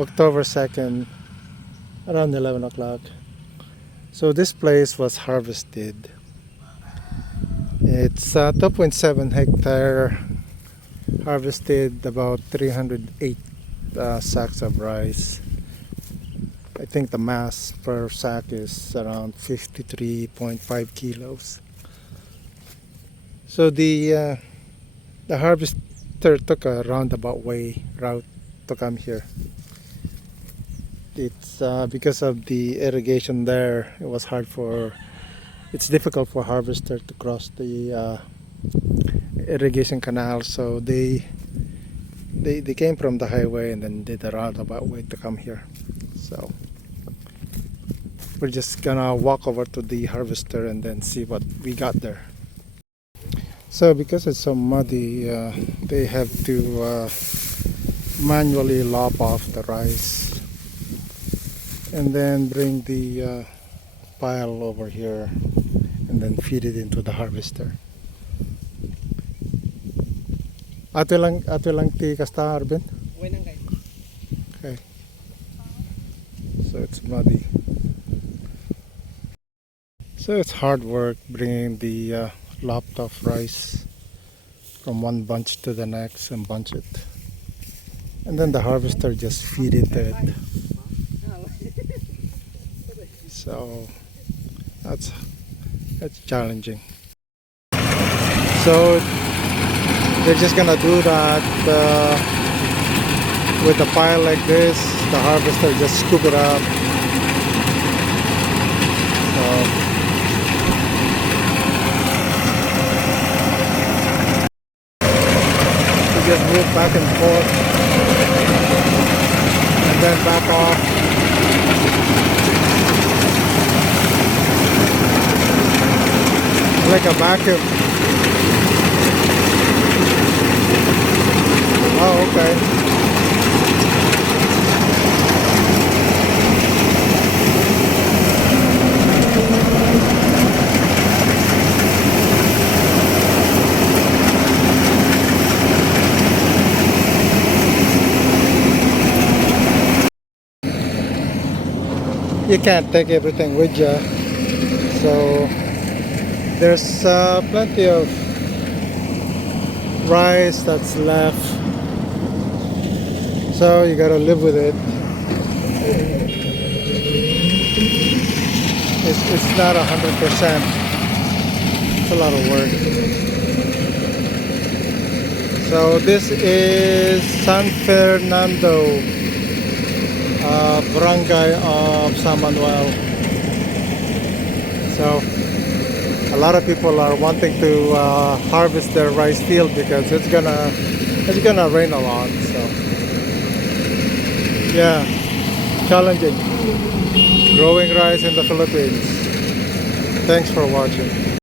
October 2nd, around 11 o'clock. So this place was harvested. It's 2.7 hectare, harvested about 308 sacks of rice. I think the mass per sack is around 53.5 kilos. So the harvester took a roundabout way route to come here. It's because of the irrigation there. It's difficult for harvester to cross the irrigation canal. So they came from the highway and then did a roundabout way to come here. So we're just gonna walk over to the harvester and then see what we got there. So because it's so muddy, they have to manually lop off the rice and then bring the pile over here and then feed it into the harvester. Ato lang ti kasta Arben. Okay. So it's muddy. So it's hard work bringing the lopped off rice from one bunch to the next and bunch it. And then the harvester just feed it. So that's challenging. So they're just gonna do that with a pile like this. The harvester just scoop it up. So just move back and forth and then back off. Like a vacuum. Oh, okay. You can't take everything with you, so there's plenty of rice that's left, so you gotta live with it. It's not 100%. It's a lot of work. So this is San Fernando, barangay of San Manuel. So a lot of people are wanting to harvest their rice field because it's gonna rain a lot. So yeah, challenging growing rice in the Philippines. Thanks for watching.